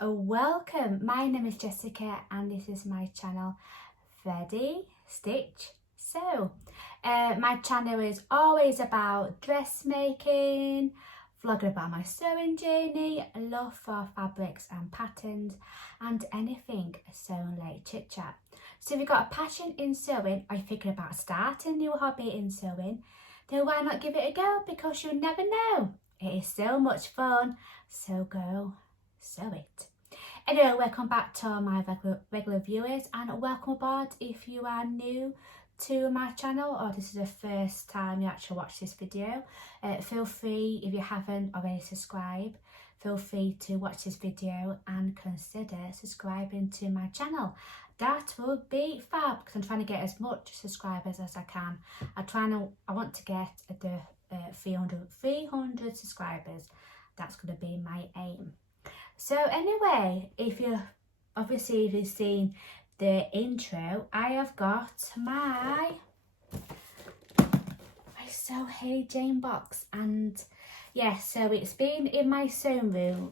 and welcome. My name is Jessica and this is my channel Ready, Stitch, Sew. My channel is always about dressmaking, vlogging about my sewing journey, love for fabrics and patterns, and anything Sewhayley chit chat. So if you've got a passion in sewing or you're thinking about starting a new hobby in sewing, then why not give it a go, because you never know. It is so much fun, so go sew it. Anyway, welcome back to my regular viewers, and welcome aboard if you are new to my channel or this is the first time you actually watch this video. Feel free, if you haven't already subscribed, feel free to watch this video and consider subscribing to my channel. That would be fab, because I'm trying to get as much subscribers as I can. I want to get the 300 subscribers. That's going to be my aim. So anyway, if you've seen the intro, I have got my Sewhayley box, and yes, so it's been in my sewing room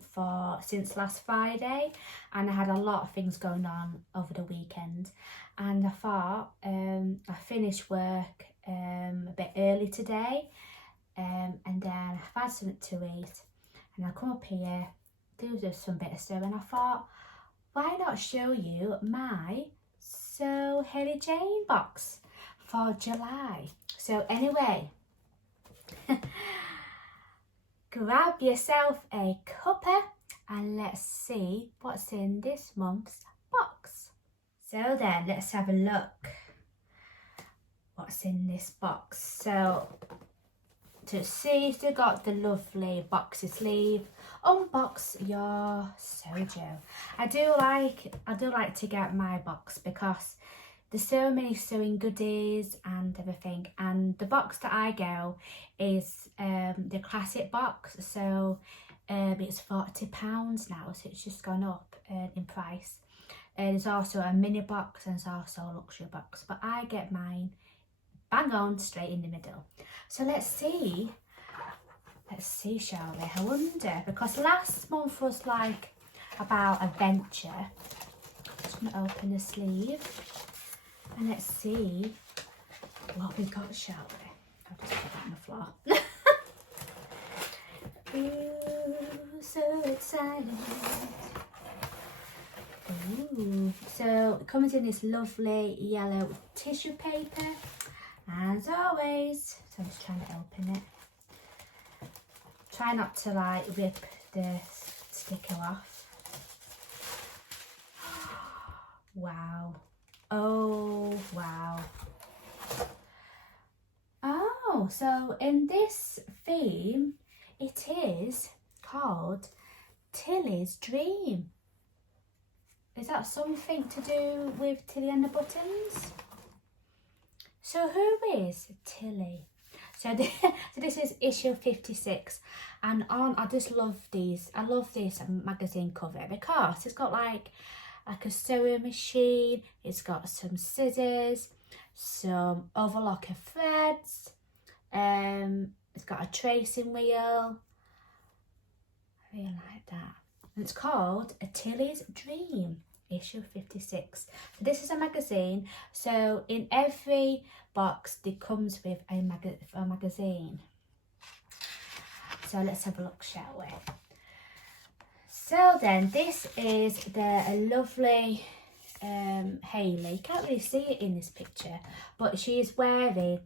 since last Friday, and I had a lot of things going on over the weekend, and I thought I finished work a bit early today, and then I've had something to eat, and I come up here, do just some bit of sewing. I thought, why not show you my Sewhayley box for July. So anyway, grab yourself a cuppa and let's see what's in this month's box. So then, let's have a look what's in this box. So to see if you got the lovely boxy sleeve, unbox your sojo. I do like to get my box because there's so many sewing goodies and everything, and the box that I go is the classic box, so it's £40 now, so it's just gone up in price. There's also a mini box and there's also a luxury box, but I get mine bang on straight in the middle. So let's see, shall we? I wonder, because last month was like about adventure. Just gonna open the sleeve and let's see what we got, shall we? I'll just put that on the floor. Ooh, so excited. Ooh. So it comes in this lovely yellow tissue paper, as always. So I'm just trying to open it. Try not to like rip the sticker off. Wow. Oh wow. Oh, so in this theme it is called Tilly's Dream. Is that something to do with Tilly and the Buttons? So who is Tilly? So this is issue 56, and I just love these. I love this magazine cover because it's got like a sewing machine, it's got some scissors, some overlocker threads, it's got a tracing wheel. I really like that. And it's called A Tilly's Dream, issue 56. So this is a magazine, so in every box it comes with a magazine. So let's have a look, shall we? So then, this is the lovely Hayley. You can't really see it in this picture, but she is wearing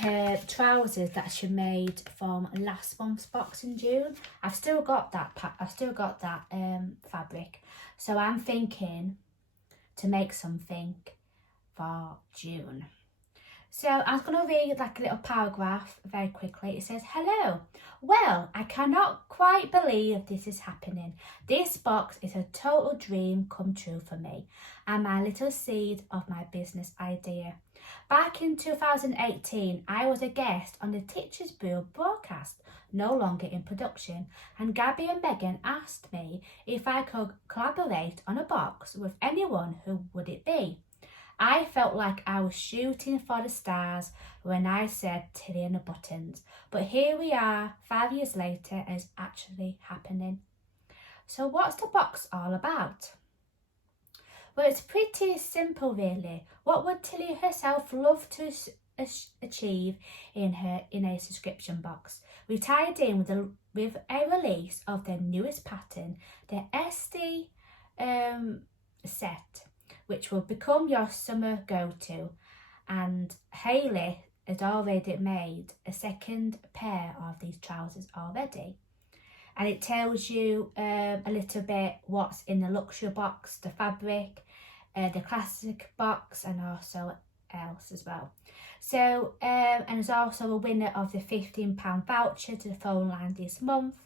her trousers that she made from last month's box in June. I've still got that fabric, so I'm thinking to make something for June. So I'm going to read like a little paragraph very quickly. It says, hello. Well, I cannot quite believe this is happening. This box is a total dream come true for me and my little seed of my business idea. Back in 2018, I was a guest on the Teachers Brew broadcast, no longer in production, and Gabby and Megan asked me if I could collaborate on a box with anyone. Who would it be? I felt like I was shooting for the stars when I said Tilly and the Buttons, but here we are 5 years later and it's actually happening. So what's the box all about? Well, it's pretty simple really. What would Tilly herself love to achieve in a subscription box? We tied in with a release of their newest pattern, the SD set, which will become your summer go-to. And Hayley has already made a second pair of these trousers already. And it tells you a little bit what's in the luxury box, the fabric, the classic box, and also else as well. So, and there's also a winner of the £15 voucher to the phone line this month.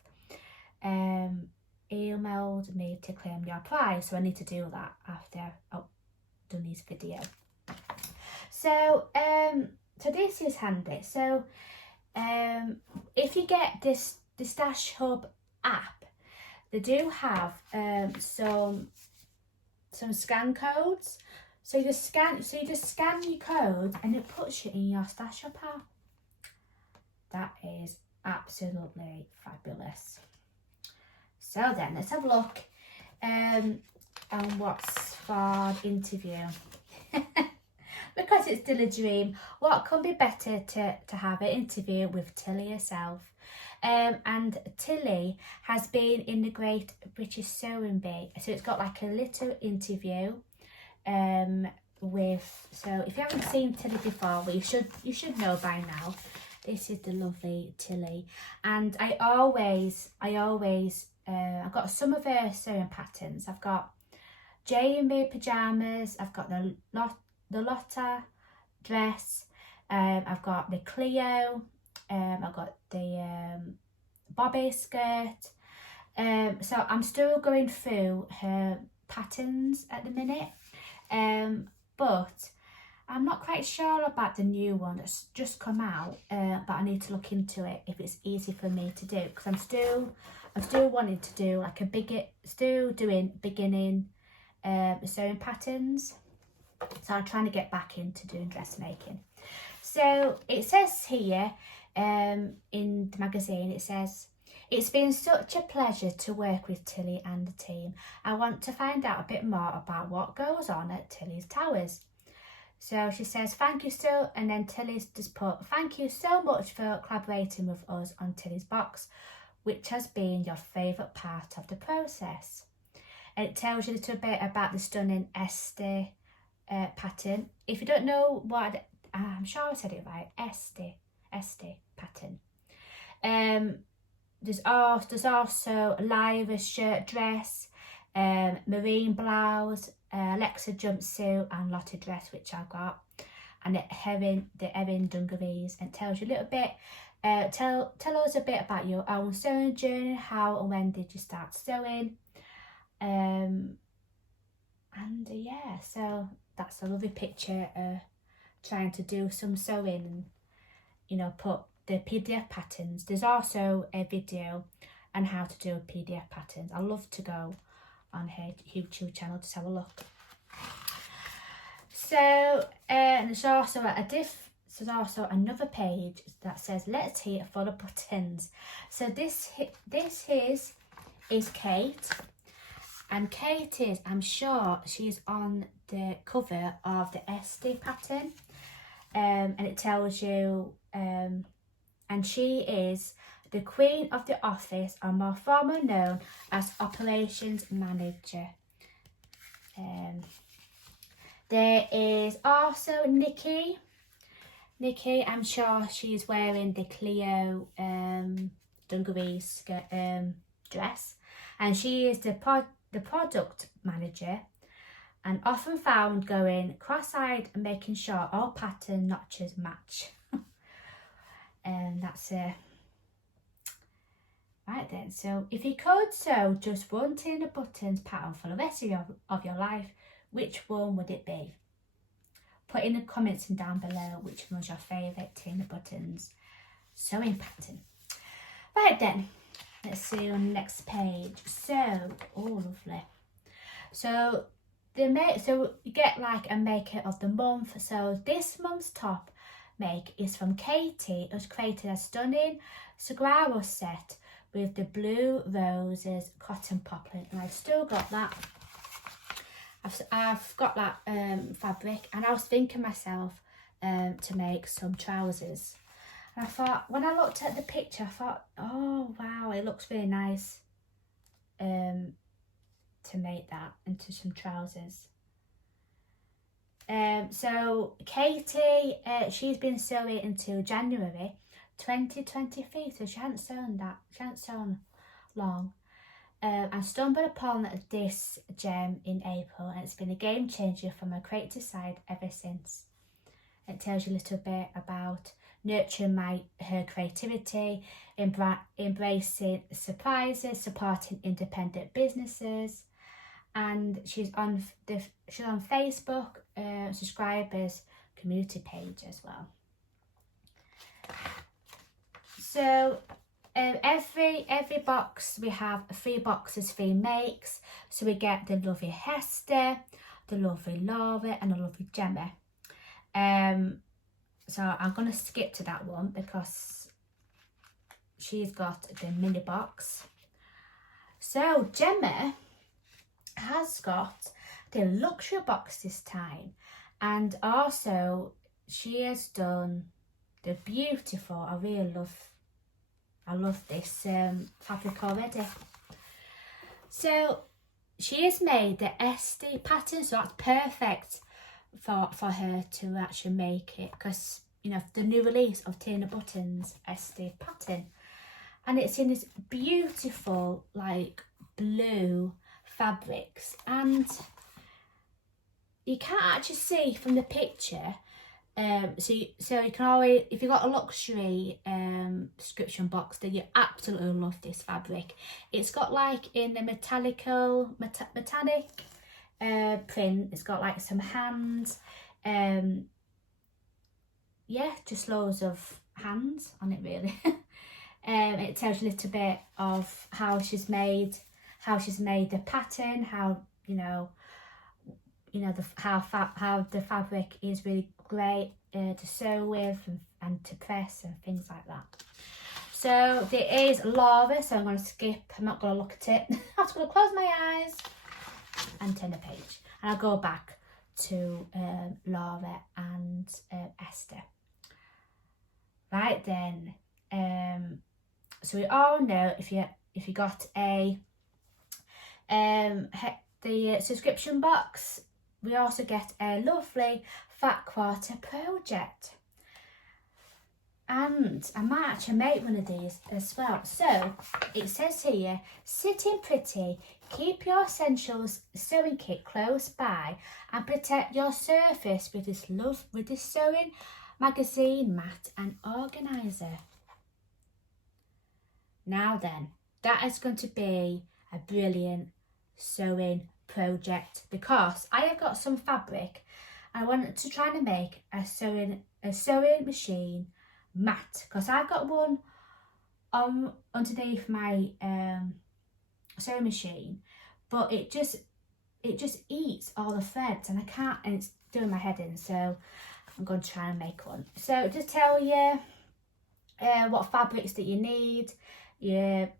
Emailed me to claim your prize, so I need to do that after I've done this video. So, so this is handy. So, if you get the Stash Hub app, they do have some scan codes. So you just scan your code and it puts you in your Stash Hub app. That is absolutely fabulous. So then let's have a look on what's for the interview. Because it's still a dream, what can be better to have an interview with Tilly herself? And Tilly has been in the Great British Sewing Bee, so it's got like a little interview with. So if you haven't seen Tilly before, well, you should know by now. This is the lovely Tilly, and I've got some of her sewing patterns. I've got Jamie pyjamas. I've got the Lotta dress. I've got the Cleo. I've got the Bobby skirt. So I'm still going through her patterns at the minute, but I'm not quite sure about the new one that's just come out, but I need to look into it if it's easy for me to do, because I'm still wanting to do like doing beginning sewing patterns. So I'm trying to get back into doing dressmaking. So it says here in the magazine, it says, "It's been such a pleasure to work with Tilly and the team. I want to find out a bit more about what goes on at Tilly's Towers." So she says, "Thank you so," and then Tilly's just put, "Thank you so much for collaborating with us on Tilly's box, which has been your favourite part of the process." And it tells you a little bit about the stunning SD pattern. If you don't know what, I'm sure I said it right, SD pattern. There's also a Lyra shirt dress, marine blouse, Alexa jumpsuit, and Lotta dress, which I've got, and the Erin dungarees. And it tells you a little bit. Tell us a bit about your own sewing journey. How and when did you start sewing? And yeah, so that's a lovely picture. Trying to do some sewing and put the PDF patterns. There's also a video on how to do PDF patterns. I love to go on her YouTube channel to have a look. So and there's also another page that says, "Let's hear for the buttons." So this is Kate, and Kate is, I'm sure she's on the cover of the SD pattern, and it tells you, and she is the Queen of the Office, or more formally known as Operations Manager. There is also Nikki. Nikki, I'm sure she's wearing the Cleo dungaree skirt, dress, and she is the product manager, and often found going cross-eyed and making sure all pattern notches match. And that's it. Right then, so if you could sew just one Tina Buttons pattern for the rest of your life, which one would it be? Put in the comments and down below which one was your favourite Tina Buttons sewing pattern. Right then, let's see on the next page. So, oh lovely. So you get like a maker of the month. So this month's top make is from Katie. It was created a stunning saguaro set with the Blue Roses cotton poplin, and I've still got that. I've got that fabric, and I was thinking myself to make some trousers. And I thought, when I looked at the picture, I thought, oh wow, it looks really nice to make that into some trousers. So Katie, she's been sewing until January 2023, so she hasn't sewn long. I stumbled upon this gem in April, and it's been a game changer for my creative side ever since. It tells you a little bit about nurturing her creativity, embracing surprises, supporting independent businesses, and she's on Facebook subscribers community page as well. So every box, we have 3 boxes, 3 makes. So we get the lovely Hester, the lovely Laura, and the lovely Gemma. So I'm going to skip to that one because she's got the mini box. So Gemma has got the luxury box this time, and also she has done the beautiful, I love this fabric already. So she has made the SD pattern, so that's perfect for her to actually make it, because you know the new release of Tina Button's SD pattern, and it's in this beautiful like blue fabrics, and you can't actually see from the picture. So you can always, if you've got a luxury subscription box, then you absolutely love this fabric. It's got like in the metallic print. It's got like some hands. Yeah, just loads of hands on it really. It tells you a little bit of how she's made the pattern, how how the fabric is really great to sew with and to press and things like that. So there is Laura, so I'm going to skip. I'm not going to look at it. I'm just going to close my eyes and turn the page, and I'll go back to Laura and Esther. Right then, so we all know if you got the subscription box, we also get a lovely fat quarter project, and I might actually make one of these as well. So it says here, sitting pretty, keep your essentials sewing kit close by and protect your surface with this sewing magazine mat and organizer. Now then, that is going to be a brilliant sewing project, because I have got some fabric and I wanted to try and make a sewing machine mat, because I've got one underneath my sewing machine, but it just eats all the threads and I can't, and it's doing my head in, so I'm going to try and make one. So just tell you what fabrics that you need.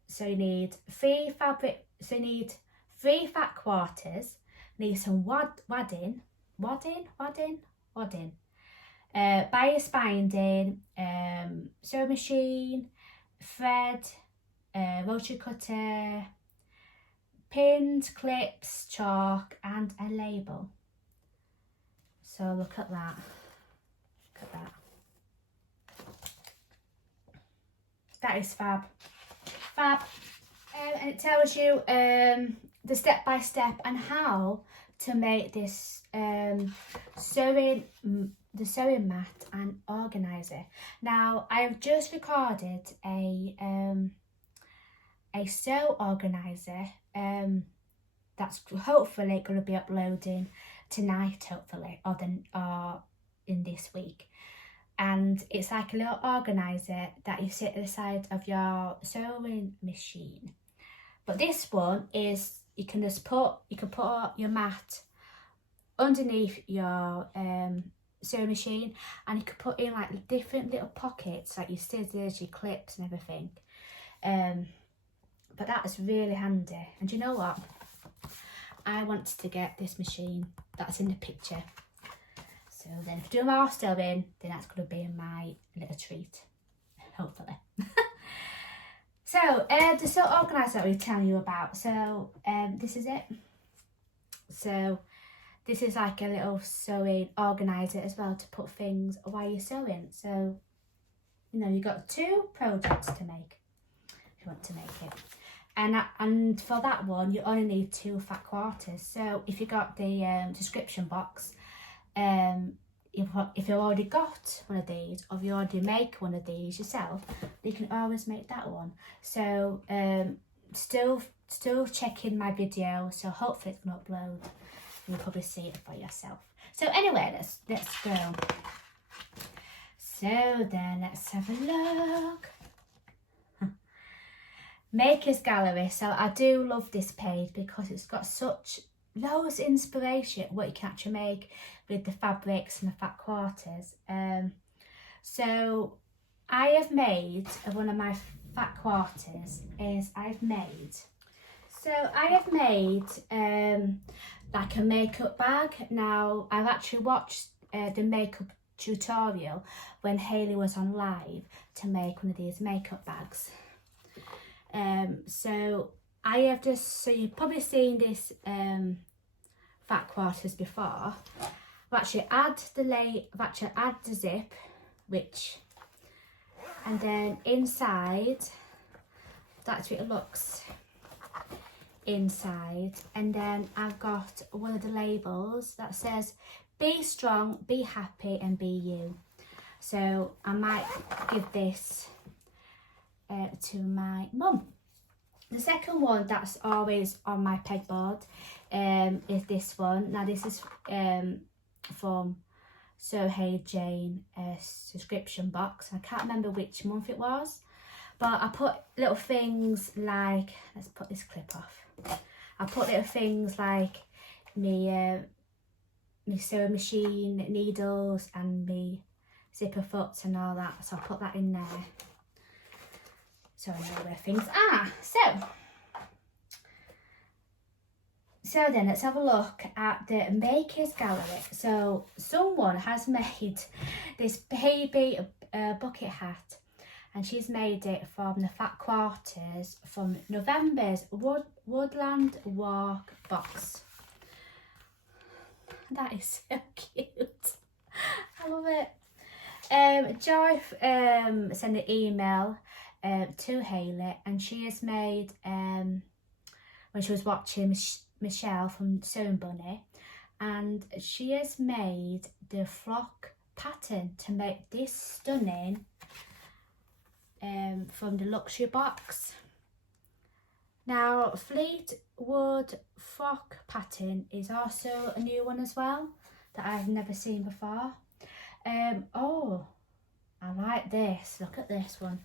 So you need 3 fat quarters, need some wadding, bias binding, sewing machine, thread, rotary cutter, pins, clips, chalk, and a label. So look at that. Look at that. That is fab. Fab. And it tells you the step-by-step and how to make this sewing mat and organizer. Now I have just recorded a sew organizer that's hopefully going to be uploading tonight, hopefully, or in this week. And it's like a little organizer that you sit at the side of your sewing machine. But this one is, you can put your mat underneath your sewing machine, and you can put in like different little pockets, like your scissors, your clips and everything. but that is really handy. And you know what? I wanted to get this machine that's in the picture. So then if I do more sewing, then that's going to be my little treat, hopefully. So the sew organiser that we're telling you about. So this is it. So this is like a little sewing organiser as well to put things while you're sewing. So, you know, you've got 2 projects to make if you want to make it. And for that one, you only need 2 fat quarters. So if you got the description box, if you already got one of these, or if you already make one of these yourself, you can always make that one. So still checking my video, so hopefully it's going to upload. You'll probably see it for yourself. So anyway, let's go. So then let's have a look. Makers Gallery. So I do love this page because it's got such loads of inspiration what you can actually make with the fabrics and the fat quarters. So I have made one of my fat quarters is I have made like a makeup bag. Now I've actually watched the makeup tutorial when Hayley was on live to make one of these makeup bags. So I have just, so you've probably seen this fat quarters before. I've actually add the zip, and then inside, that's what it looks inside. And then I've got one of the labels that says, be strong, be happy and be you. So I might give this to my mum. The second one that's always on my pegboard is this one. Now this is from SHJ Subscription box. I can't remember which month it was, but I put little things like, let's put this clip off. I put little things like me sewing machine, needles and me zipper foots and all that. So I put that in there, so I know where things are. So then let's have a look at the Makers Gallery. So someone has made this baby bucket hat, and she's made it from the fat quarters from November's Woodland Walk box. That is so cute. I love it. Joy sent an email to Hayley, and she has made, when she was watching Michelle from Sewing Bunny, and she has made the flock pattern to make this stunning from the luxury box. Now Fleetwood frock pattern is also a new one as well that I've never seen before. Oh, I like this. Look at this one.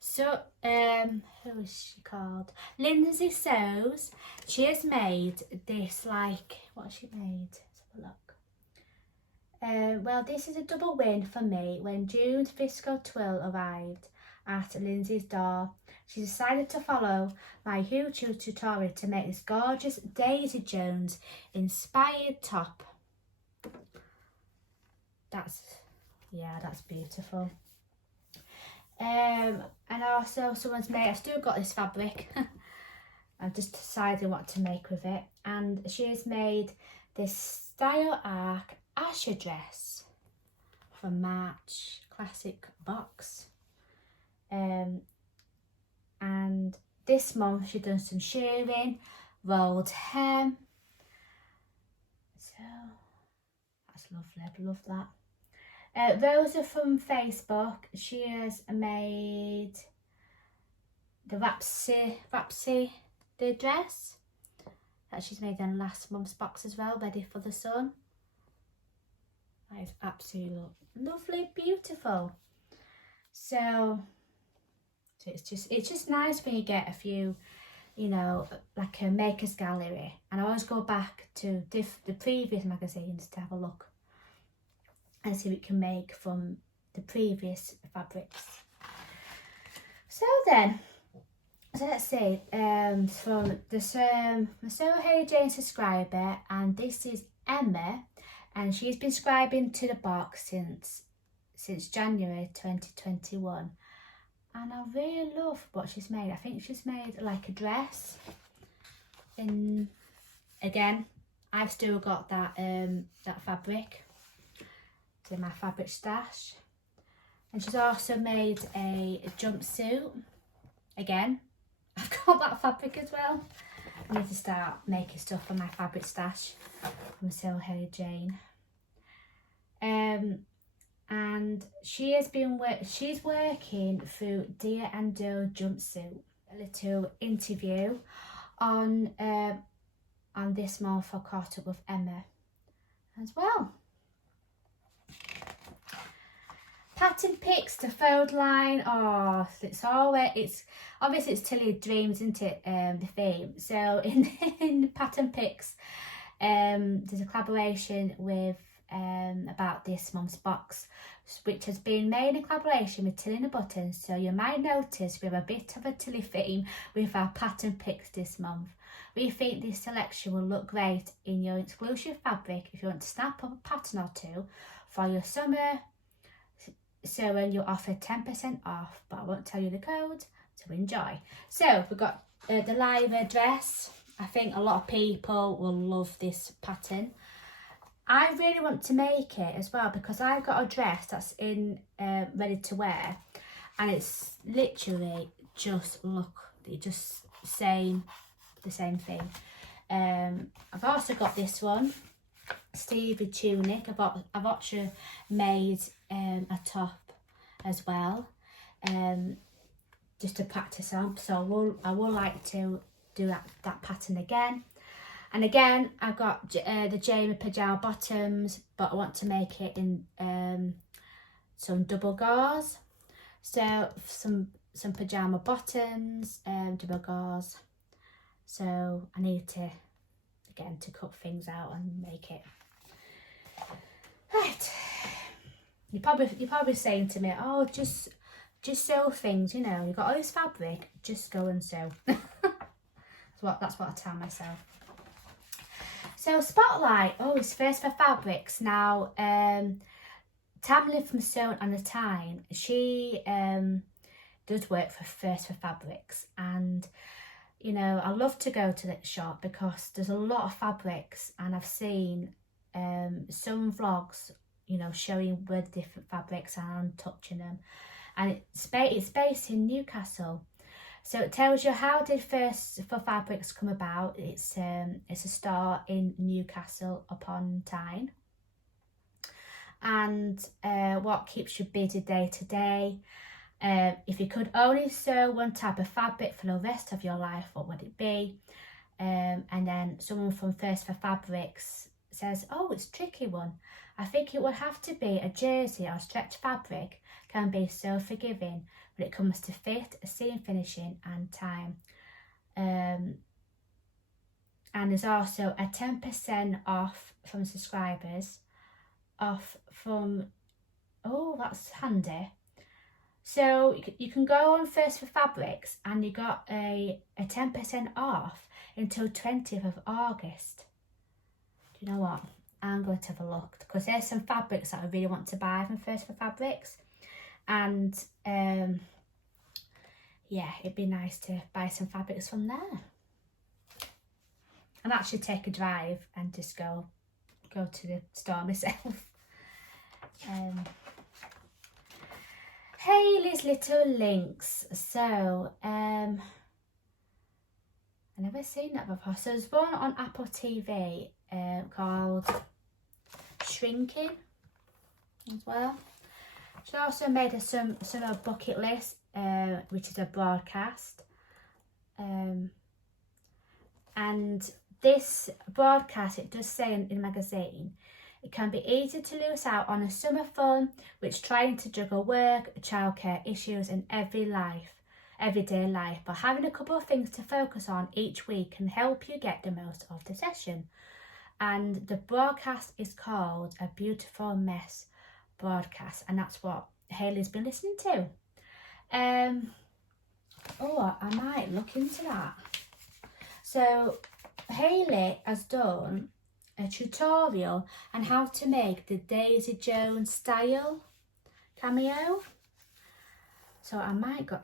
So who is she called? Lindsay Sews. She has made this, like, what has she made? Let's have a look. Well, this is a double win for me. When June's Visco Twill arrived at Lindsay's door, she decided to follow my YouTube tutorial to make this gorgeous Daisy Jones inspired top. That's beautiful. And also someone's made, I've still got this fabric. I've just decided what to make with it, and she has made this Style Arc Asher dress from March Classic box. And this month she's done some shearing, rolled hem. So that's lovely, I love that. Rosa from Facebook, she has made the Rapsy the dress that she's made in last month's box as well, ready for the sun. That is absolutely lovely, beautiful. So it's just nice when you get a few, you know, like a Makers Gallery, and I always go back to the previous magazines to have a look and see what we can make from the previous fabrics. So then, So let's see, from the Sewhayley subscriber, and this is Emma, and she's been subscribing to the box since January 2021, and I really love what she's made. I think she's made like a dress. In again, I've still got that that fabric. It's in my fabric stash, and she's also made a jumpsuit. Again, I've got that fabric as well. I need to start making stuff from my fabric stash from Sewhayley. And she's working through Dear and Doe jumpsuit. A little interview on this month I caught up with Emma as well. Pattern picks to fold line. Oh, it's obviously it's Tilly Dreams, isn't it? The theme. So in pattern picks, there's a collaboration with about this month's box, which has been made in collaboration with Tilly and the Buttons. So you might notice we have a bit of a Tilly theme with our pattern picks this month. We think this selection will look great in your exclusive fabric if you want to snap up a pattern or two for your summer. So when you'll offer 10% off, but I won't tell you the code, so enjoy. So we've got the live dress. I think a lot of people will love this pattern. I really want to make it as well because I've got a dress that's in ready to wear, and it's literally just the same thing. I've also got this one, Stevie tunic. I've actually made a top as well, just to practice on. So I will like to do that pattern again. And again, I've got the Jamie pyjama bottoms, but I want to make it in some double gauze. So some pyjama bottoms, double gauze. So I need to cut things out and make it. Right. You're probably saying to me, oh, just sew things, you know, you've got all this fabric, just go and sew. That's what I tell myself. So Spotlight, it's first for fabrics. Now, Tamlin from Sewn on the Time, she does work for First for Fabrics, and you know, I love to go to that shop because there's a lot of fabrics, and I've seen some vlogs, you know, showing where the different fabrics are and touching them, and it's based in Newcastle. So it tells you how did First for Fabrics come about. It's a store in Newcastle upon Tyne, and what keeps you busy day to day. If you could only sew one type of fabric for the rest of your life, what would it be? And then someone from First for Fabrics says, oh, it's a tricky one. I think it would have to be a jersey or stretch fabric. Can be so forgiving when it comes to fit, seam finishing and time. And there's also a 10% off from subscribers. That's handy. So you can go on First for Fabrics and you got a 10% off until 20th of August. Do you know what? I'm going to have a look because there's some fabrics that I really want to buy from First for Fabrics. And yeah, it'd be nice to buy some fabrics from there. And actually take a drive and just go to the store myself. Hayley's Little Links. So I've never seen that before. So there's one on Apple TV called Shrinking as well. She also made some bucket list, which is a broadcast. And this broadcast, it does say in the magazine, it can be easy to lose out on a summer fun, which trying to juggle work, childcare issues and everyday life, but having a couple of things to focus on each week can help you get the most of the session. And the broadcast is called A Beautiful Mess Broadcast, and that's what Hayley's been listening to. Oh, I might look into that. So Hayley has done a tutorial on how to make the Daisy Jones style cameo. So I might go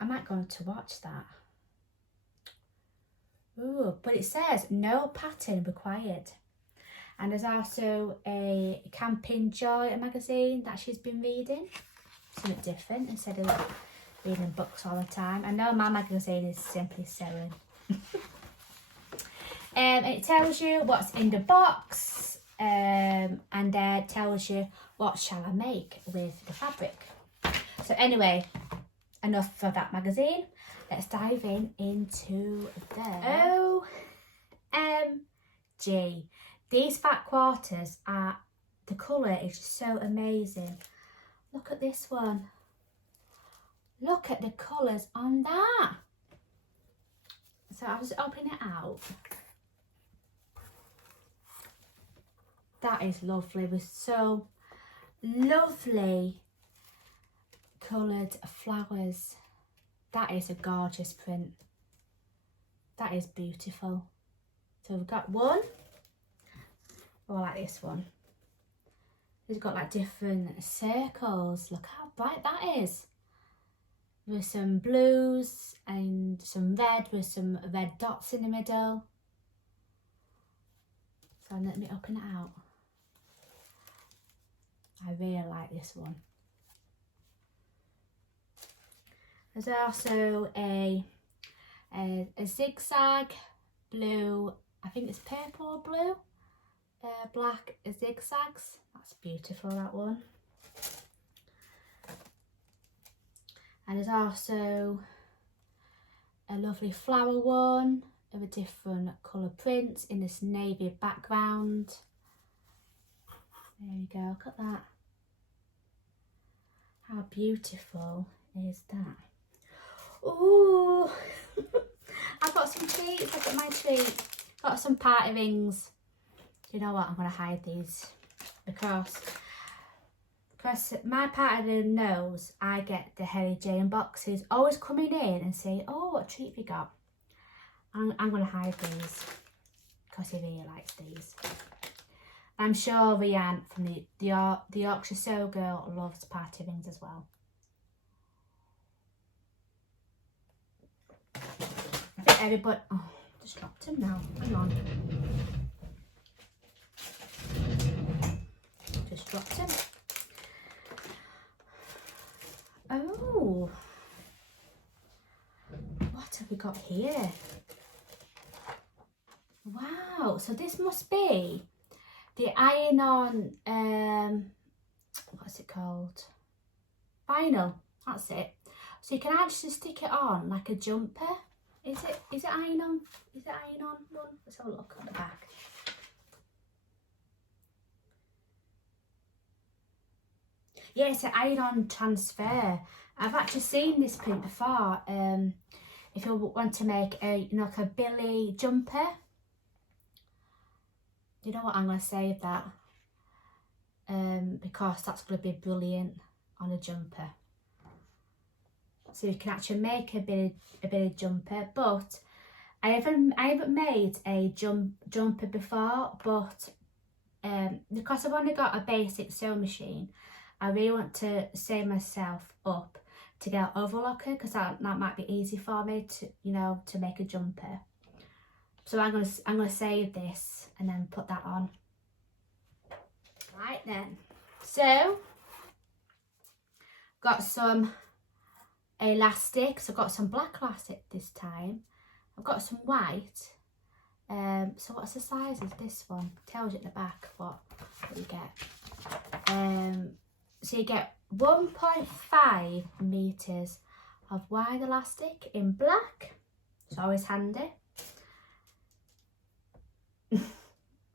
to watch that. Ooh, but it says no pattern required. And there's also a Camping Joy magazine that she's been reading. Something different instead of reading books all the time. I know my magazine is Simply Sewing. It tells you what's in the box, and tells you what shall I make with the fabric. So anyway, enough for that magazine. Let's dive into the OMG. These fat quarters are, the colour is just so amazing. Look at this one. Look at the colours on that. So I'll just open it out. That is lovely, with so lovely coloured flowers. That is a gorgeous print. That is beautiful. So we've got one. Oh, I like this one. It's got like different circles. Look how bright that is. With some blues and some red with some red dots in the middle. So let me open it out. I really like this one. There's also a zigzag blue, I think it's purple or blue, black zigzags. That's beautiful, that one. And there's also a lovely flower one of a different colour print in this navy background. There we go, look at that. How beautiful is that? Ooh, I've got some treats. I've got my treat. Got some party rings. You know what? I'm going to hide these because my party room knows I get the Harry Jane boxes always coming in and say, oh, what treat have you got? I'm going to hide these because he really likes these. I'm sure Rianne from the Yorkshire Sew Girl loves party rings as well. I think everybody... Oh, just dropped him now. Hang on. Just dropped him. Oh. What have we got here? Wow. So this must be the iron-on... what's it called? Vinyl. That's it. So you can actually stick it on like a jumper. Is it iron-on? Is it iron-on one? Let's have a look at the back. Yeah, it's an iron-on transfer. I've actually seen this print before. If you want to make a, you know, like a billy jumper. You know what? I'm going to save that. Because that's going to be brilliant on a jumper. So you can actually make a bit of jumper, but I haven't made a jumper before, but because I've only got a basic sewing machine, I really want to save myself up to get an overlocker, because that might be easy for me to, you know, to make a jumper. So I'm gonna save this and then put that on. Right then, so got some elastic. So I've got some black elastic this time. I've got some white. So what's the size of this one? Tells you at the back what you get. So you get 1.5 meters of wide elastic in black. It's always handy.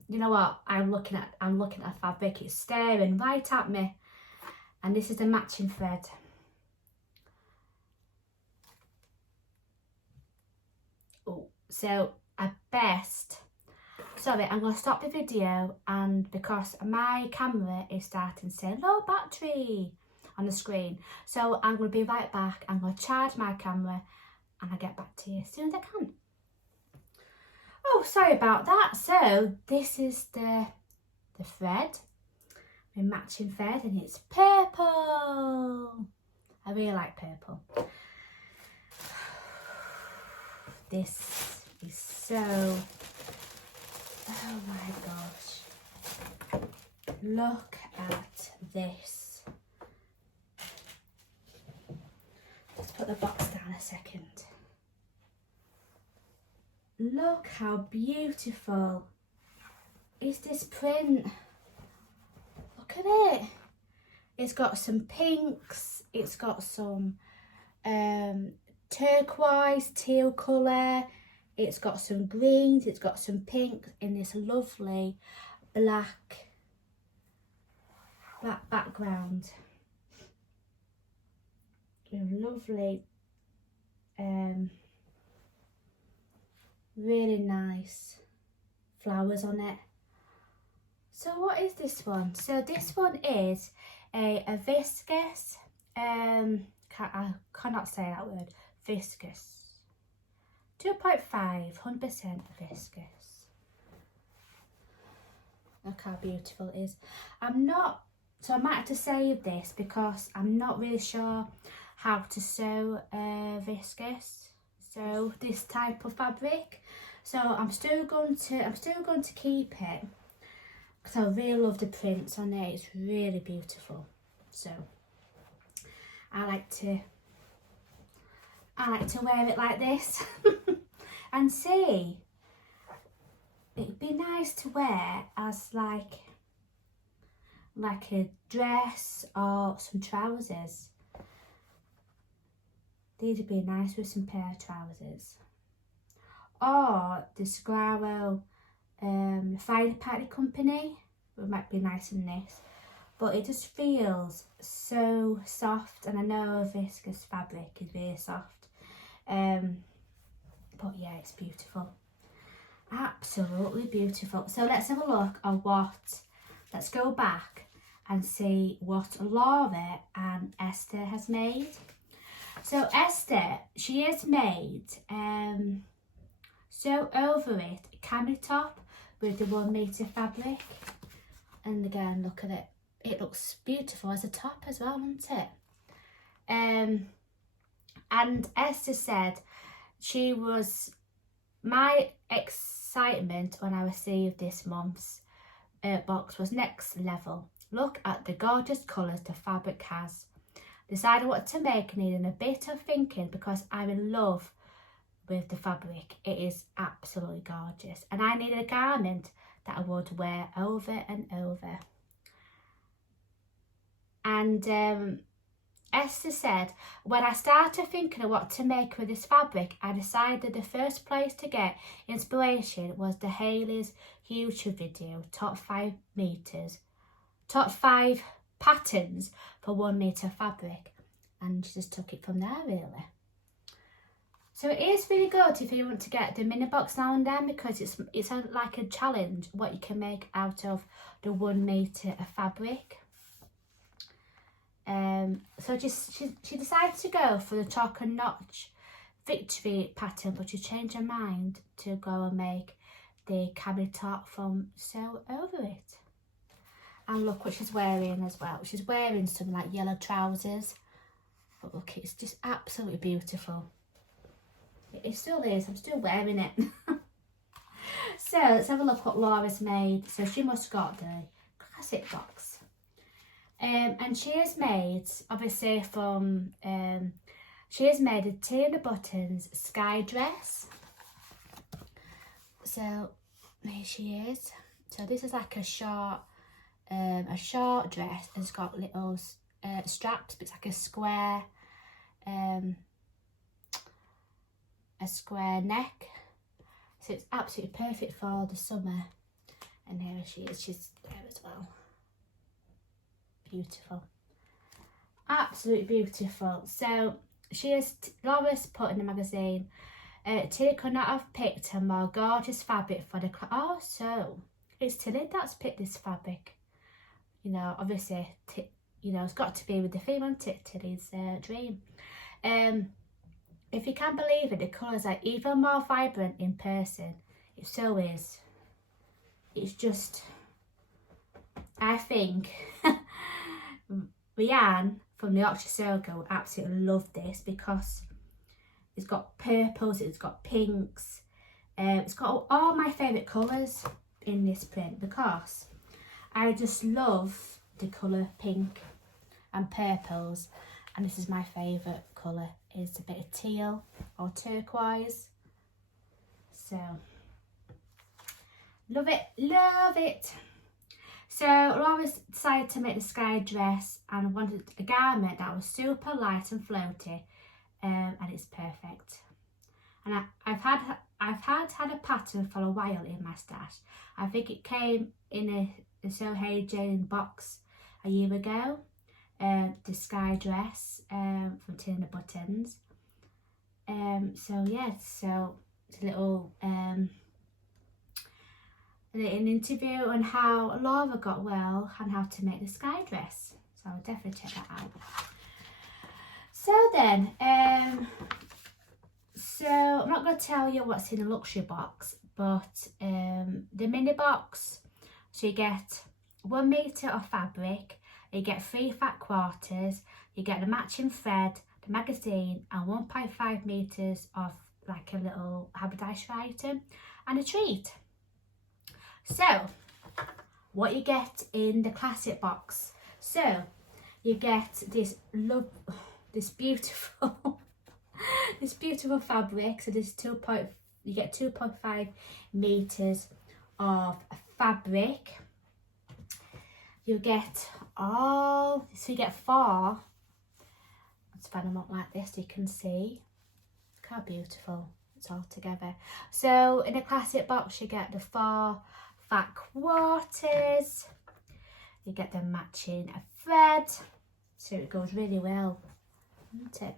You know what? I'm looking at fabric. It's staring right at me, and this is the matching thread. Oh, so I best. Sorry, I'm going to stop the video, and because my camera is starting to say low battery on the screen, so I'm going to be right back. I'm going to charge my camera and I'll get back to you as soon as I can. Oh, sorry about that. So this is the thread, my matching thread, and it's purple. I really like purple. This is so, oh my gosh, look at this. Let's put the box down a second. Look how beautiful is this print. Look at it. It's got some pinks, it's got some turquoise, teal colour, it's got some greens, it's got some pinks in this lovely black background. With lovely, really nice flowers on it. So what is this one? So this one is a viscous, I cannot say that word, viscous, 2.5, 100% viscous. Look how beautiful it is. I might have to save this because I'm not really sure how to sew viscous, so this type of fabric. So I'm still going to keep it because I really love the prints on it. It's really beautiful. So I like to wear it like this and see. It'd be nice to wear as like a dress or some trousers. These would be nice with some pair of trousers. Or the Sewhayley Fire Party Company. It might be nice in this. But it just feels so soft, and I know viscous fabric is really soft. But yeah, it's beautiful. Absolutely beautiful. So let's have a look at let's go back and see what Laura and Esther has made. So Esther, she has made sew over it cami top with the 1 metre fabric. And again, look at it. It looks beautiful as a top as well, doesn't it? And Esther said my excitement when I received this month's box was next level. Look at the gorgeous colours the fabric has. Decided what to make, needing a bit of thinking because I'm in love with the fabric. It is absolutely gorgeous, and I needed a garment that I would wear over and over. And Esther said, when I started thinking of what to make with this fabric, I decided the first place to get inspiration was the Hayley's YouTube video, top 5 patterns for 1 metre fabric. And she just took it from there, really. So it is really good if you want to get the mini box now and then, because it's like a challenge what you can make out of the 1 metre of fabric. So she decided to go for the chalk and notch victory pattern, but she changed her mind to go and make the cami top from Sew Over It. And look what she's wearing as well. She's wearing some like yellow trousers, but look, it's just absolutely beautiful. It still is. I'm still wearing it. So let's have a look what Laura's made. So she must have got the classic box. And she has made, obviously from, she has made a tea and the buttons sky dress. So here she is. So this is like a short dress, and it's got little straps, but it's like a square neck. So it's absolutely perfect for the summer. And here she is, she's there as well. Beautiful, absolutely beautiful. So Laura's put in the magazine, Tilly could not have picked a more gorgeous fabric for the oh, so it's Tilly that's picked this fabric. You know, obviously, you know, it's got to be with the theme on Tilly's dream. if you can believe it, the colours are even more vibrant in person. It so is. It's just, I think Rianne from the Oxford Circle absolutely loved this because it's got purples, it's got pinks, it's got all my favourite colours in this print because I just love the colour pink and purples, and this is my favourite colour, is a bit of teal or turquoise. So love it, love it. So Laura decided to make the sky dress and wanted a garment that was super light and floaty, and it's perfect. And I've had a pattern for a while in my stash. I think it came in a Sewhayley box a year ago, the sky dress from Tin the Buttons. So yeah, so it's a little an interview on how Laura got well and how to make the sky dress. So I'll definitely check that out. So then, so I'm not going to tell you what's in the luxury box, but the mini box, so you get 1 metre of fabric, you get 3 fat quarters, you get the matching thread, the magazine, and 1.5 metres of like a little haberdashery item and a treat. So what you get in the classic box, so you get this beautiful this beautiful fabric. So this you get 2.5 meters of fabric. You get so you get 4. Let's find them up like this so you can see. Look how beautiful it's all together. So in a classic box you get the 4 fat quarters, you get the matching thread, so it goes really well, doesn't it?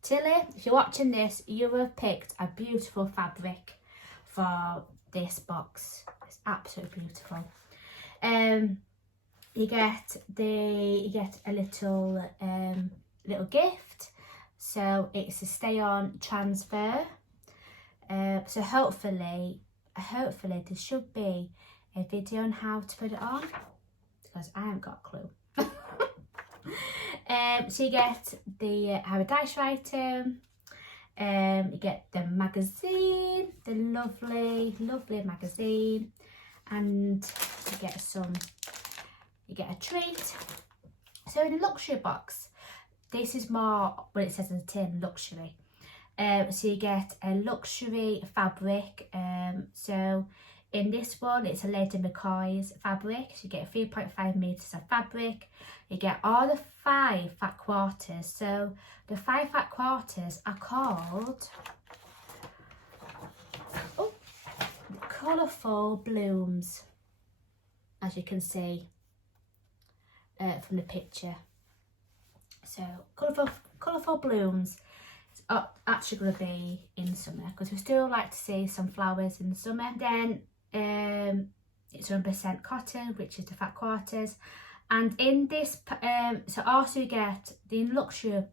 Tilly, if you're watching this, you have picked a beautiful fabric for this box. It's absolutely beautiful. You get a little gift, so it's a stay on transfer. So hopefully there should be a video on how to put it on, because I haven't got a clue. So you get the haberdashery item, you get the magazine, the lovely magazine, and you get a treat. So in the luxury box, this is more what it says on the tin, luxury. So you get a luxury fabric. So in this one, it's a Lady McCoy's fabric. So you get 3.5 meters of fabric. You get all the 5 fat quarters. So the 5 fat quarters are called colourful blooms, as you can see from the picture. So colourful blooms. Actually going to be in summer, because we still like to see some flowers in the summer. Then it's 100% cotton, which is the fat quarters, and in this so also you get the luxury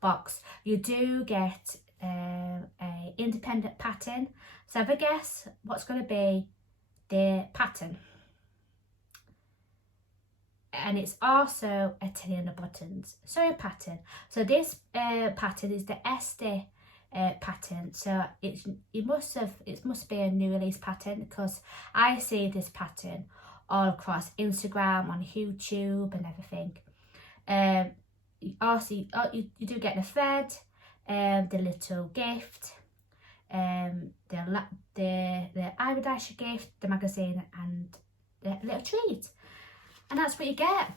box, you do get a independent pattern. So have a guess what's going to be the pattern. And it's also a Tilly and the Buttons sewing pattern. So this pattern is the SD pattern. So it must be a new release pattern, because I see this pattern all across Instagram, on YouTube and everything. Also you do get the thread, the little gift, the haberdashery gift, the magazine, and the little treat. And that's what you get.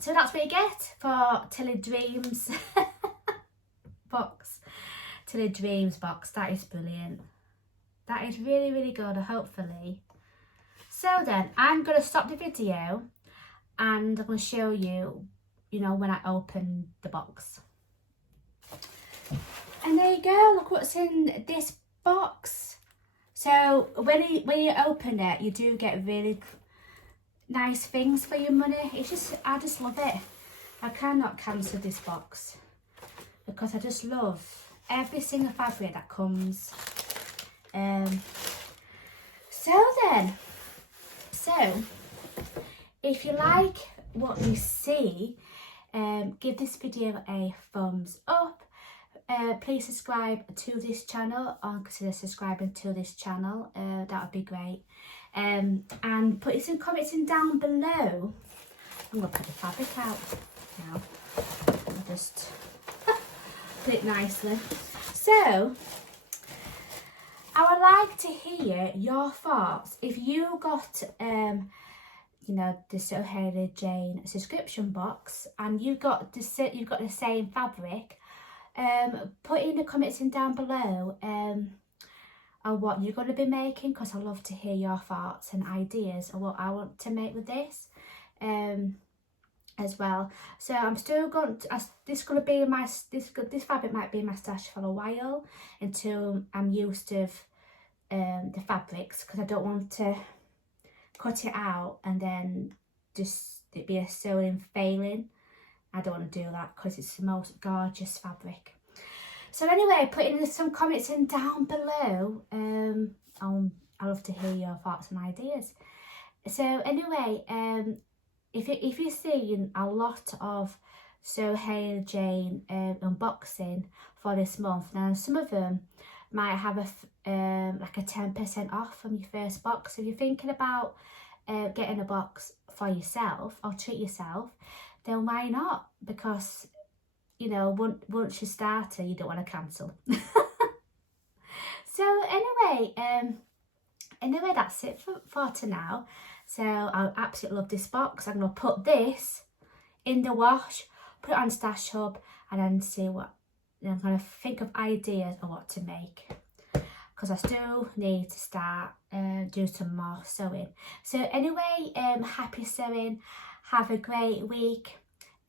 So that's what you get for Tilly Dreams box. Tilly Dreams box. That is brilliant. That is really, really good, hopefully. So then, I'm going to stop the video and I'm going to show you, when I open the box. And there you go. Look what's in this box. So when you open it, you do get really nice things for your money. I just love it. I cannot cancel this box. because I just love every single fabric that comes. So if you like what you see, give this video a thumbs up. Please subscribe to this channel, or consider subscribing to this channel. That would be great. And put some comments in down below. I'm going to put the fabric out now. I'll just put it nicely. So, I would like to hear your thoughts. If you got, you know, the Sewhayley subscription box, and you've got the same fabric, put in the comments in down below on what you're going to be making, because I love to hear your thoughts and ideas of what I want to make with this as well. So I'm still going to, this fabric might be in my stash for a while until I'm used to the fabrics, because I don't want to cut it out and then just it be a sewing failing. I don't want to do that because it's the most gorgeous fabric. So anyway, put in some comments in down below. I love to hear your thoughts and ideas. So anyway, if you're seeing a lot of Sewhayley unboxing for this month, now some of them might have like a 10% off from your first box. So if you're thinking about getting a box for yourself or treat yourself, then why not? Because, you know, once you start it, you don't want to cancel. So anyway, that's it for now. So I absolutely love this box. I'm going to put this in the wash, put it on Stash Hub, and then see what, I'm going to think of ideas of what to make, because I still need to start do some more sewing. So anyway, happy sewing. Have a great week.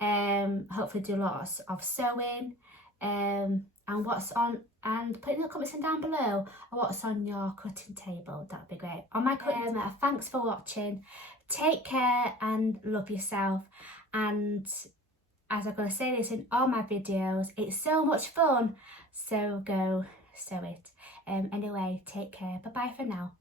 Hopefully do lots of sewing. And what's on, and put in the comments down below what's on your cutting table. That'd be great. On my cutting, thanks for watching. Take care and love yourself. And as I'm going to say this in all my videos, it's so much fun, so go sew it. Anyway, take care. Bye bye for now.